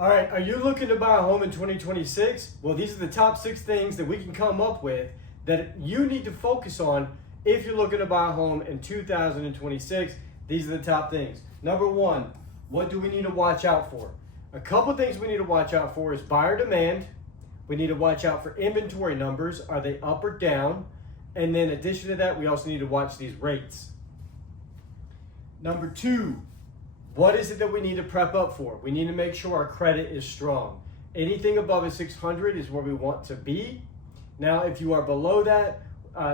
All right, are you looking to buy a home in 2026? Well, these are the top 6 things that we can come up with that you need to focus on if you're looking to buy a home in 2026. These are the top things. Number 1, what do we need to watch out for? A couple things we need to watch out for is buyer demand. We need to watch out for inventory numbers. Are they up or down? And then in addition to that, we also need to watch these rates. Number 2, what is it that we need to prep up for? We need to make sure our credit is strong. Anything above a 600 is where we want to be. Now, if you are below that,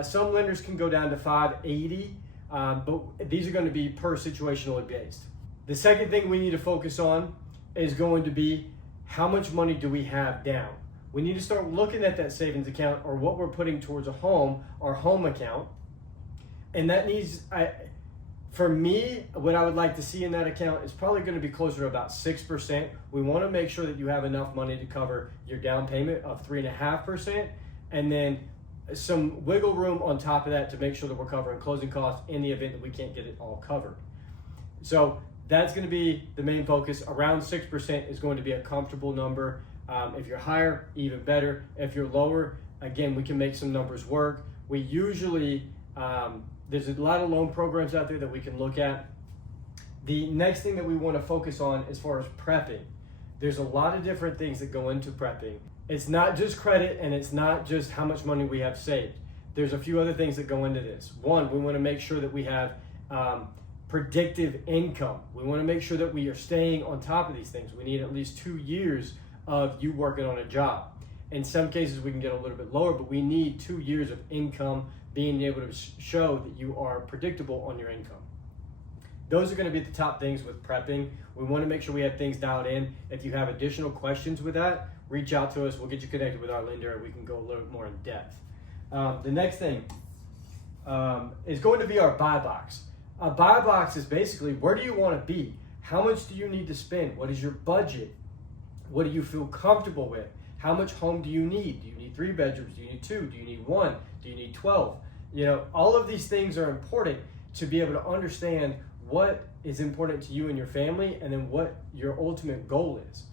some lenders can go down to 580, but these are going to be per situationally based. The second thing we need to focus on is going to be how much money do we have down? We need to start looking at that savings account or what we're putting towards a home, our home account. And that needs, for me, what I would like to see in that account is probably going to be closer to about 6%. We want to make sure that you have enough money to cover your down payment of 3.5%, and then some wiggle room on top of that to make sure that we're covering closing costs in the event that we can't get it all covered. So that's going to be the main focus. Around 6% is going to be a comfortable number. If you're higher, even better. If you're lower, again, we can make some numbers work. We usually, there's a lot of loan programs out there that we can look at. The next thing that we want to focus on as far as prepping, there's a lot of different things that go into prepping. It's not just credit, and it's not just how much money we have saved. There's a few other things that go into this. One, we want to make sure that we have predictive income. We want to make sure that we are staying on top of these things. We need at least 2 years of you working on a job. In some cases, we can get a little bit lower, but we need 2 years of income being able to show that you are predictable on your income. Those are going to be the top things with prepping. We want to make sure we have things dialed in. If you have additional questions with that, reach out to us. We'll get you connected with our lender and we can go a little bit more in depth. The next thing is going to be our buy box. A buy box is basically, where do you want to be? How much do you need to spend? What is your budget? What do you feel comfortable with? How much home do you need? Do you need 3 bedrooms? Do you need 2? Do you need 1? Do you need 12? All of these things are important to be able to understand what is important to you and your family, and then what your ultimate goal is.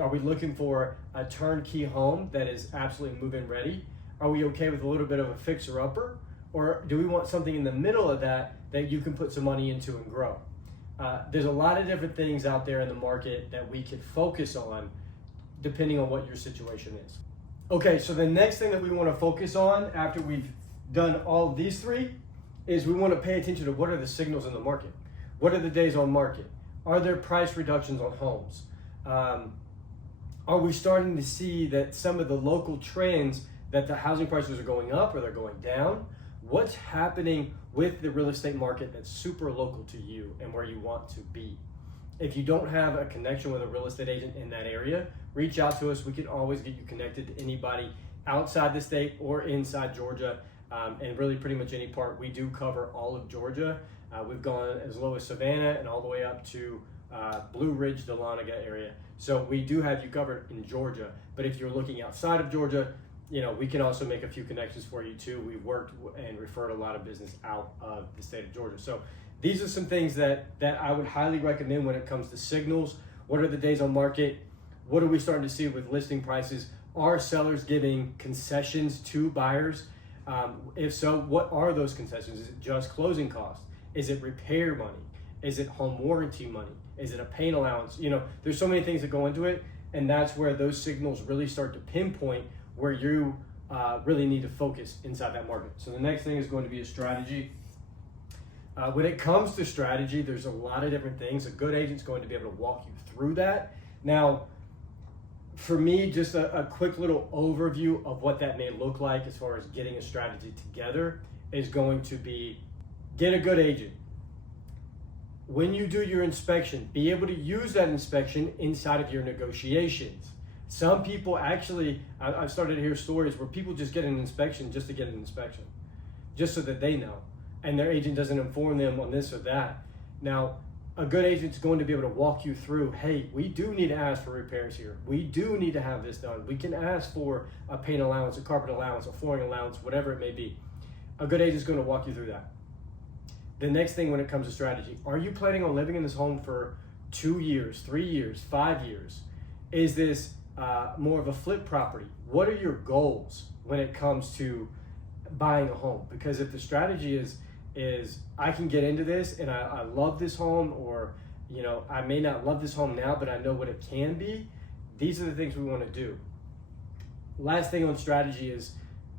Are we looking for a turnkey home that is absolutely move-in ready? Are we okay with a little bit of a fixer-upper? Or do we want something in the middle of that you can put some money into and grow? There's a lot of different things out there in the market that we can focus on depending on what your situation is. Okay, so the next thing that we want to focus on after we've done all of these 3 is we want to pay attention to what are the signals in the market. What are the days on market? Are there price reductions on homes? Are we starting to see that some of the local trends that the housing prices are going up or they're going down? What's happening with the real estate market that's super local to you and where you want to be? If you don't have a connection with a real estate agent in that area, reach out to us. We can always get you connected to anybody outside the state or inside Georgia, and really pretty much any part. We do cover all of Georgia. We've gone as low as Savannah and all the way up to Blue Ridge, Dahlonega area. So we do have you covered in Georgia. But if you're looking outside of Georgia, we can also make a few connections for you too. We've worked and referred a lot of business out of the state of Georgia. So these are some things that I would highly recommend when it comes to signals. What are the days on market? What are we starting to see with listing prices? Are sellers giving concessions to buyers? If so, what are those concessions? Is it just closing costs? Is it repair money? Is it home warranty money? Is it a paint allowance? There's so many things that go into it, and that's where those signals really start to pinpoint where you really need to focus inside that market. So the next thing is going to be a strategy. When it comes to strategy, there's a lot of different things. A good agent's going to be able to walk you through that. Now, for me, just a quick little overview of what that may look like as far as getting a strategy together is going to be, get a good agent. When you do your inspection, be able to use that inspection inside of your negotiations. Some people actually, I've started to hear stories where people just get an inspection just to get an inspection, just so that they know, and their agent doesn't inform them on this or that. Now, a good agent's going to be able to walk you through, hey, we do need to ask for repairs here. We do need to have this done. We can ask for a paint allowance, a carpet allowance, a flooring allowance, whatever it may be. A good agent's going to walk you through that. The next thing when it comes to strategy, are you planning on living in this home for 2 years, 3 years, 5 years? Is this more of a flip property? What are your goals when it comes to buying a home? Because if the strategy is I can get into this and I love this home, or I may not love this home now, but I know what it can be, these are the things we want to do. Last thing on strategy is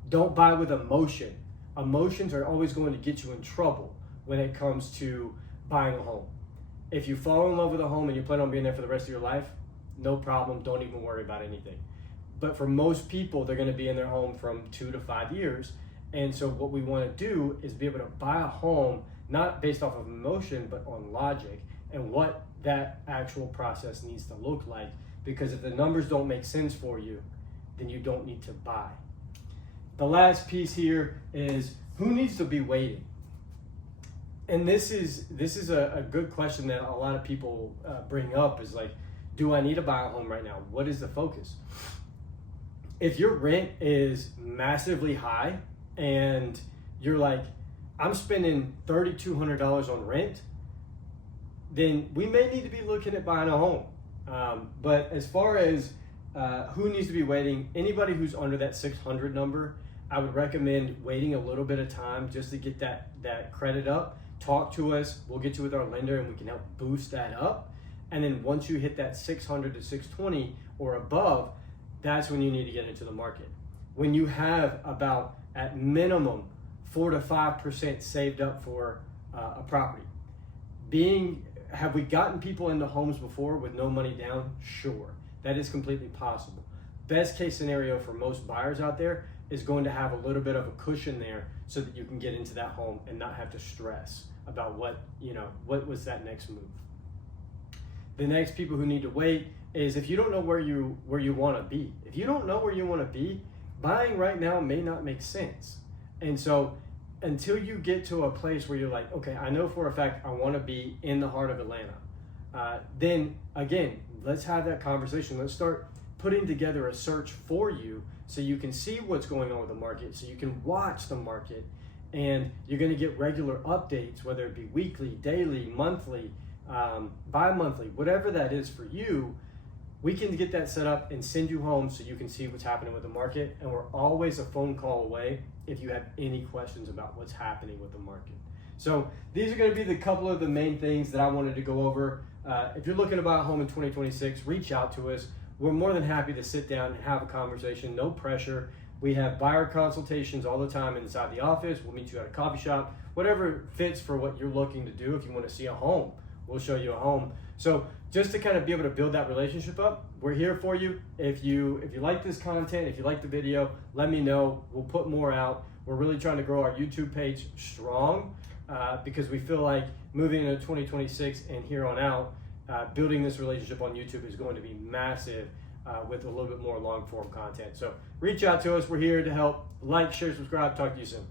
don't buy with emotion. Emotions are always going to get you in trouble when it comes to buying a home. If you fall in love with a home and you plan on being there for the rest of your life, no problem, don't even worry about anything. But for most people, they're going to be in their home from 2 to 5 years. And so what we want to do is be able to buy a home, not based off of emotion, but on logic and what that actual process needs to look like. Because if the numbers don't make sense for you, then you don't need to buy. The last piece here is who needs to be waiting? And this is a good question that a lot of people bring up, is like, do I need to buy a home right now? What is the focus? If your rent is massively high and you're like, I'm spending $3,200 on rent, then we may need to be looking at buying a home. But as far as who needs to be waiting, anybody who's under that 600 number, I would recommend waiting a little bit of time just to get that credit up. Talk to us, we'll get you with our lender and we can help boost that up. And then once you hit that 600 to 620 or above, that's when you need to get into the market. When you have about, at minimum, 4 to 5% saved up for a property. Have we gotten people into homes before with no money down? Sure, that is completely possible. Best case scenario for most buyers out there is going to have a little bit of a cushion there so that you can get into that home and not have to stress about what was that next move. The next people who need to wait is if you don't know where you want to be. If you don't know where you want to be, buying right now may not make sense. And so until you get to a place where you're like, okay, I know for a fact I want to be in the heart of Atlanta, then again, let's have that conversation. Let's start putting together a search for you so you can see what's going on with the market, so you can watch the market, and you're going to get regular updates, whether it be weekly, daily, monthly, bi-monthly, whatever that is for you. We can get that set up and send you home so you can see what's happening with the market. And we're always a phone call away if you have any questions about what's happening with the market. So these are going to be the couple of the main things that I wanted to go over. If you're looking to buy a home in 2026, reach out to us. We're more than happy to sit down and have a conversation, no pressure. We have buyer consultations all the time inside the office. We'll meet you at a coffee shop, whatever fits for what you're looking to do. If you want to see a home, we'll show you a home. So just to kind of be able to build that relationship up, we're here for you. If you like this content, if you like the video, let me know. We'll put more out. We're really trying to grow our YouTube page strong because we feel like moving into 2026 and here on out, building this relationship on YouTube is going to be massive with a little bit more long form content. So reach out to us. We're here to help. Like, share, subscribe. Talk to you soon.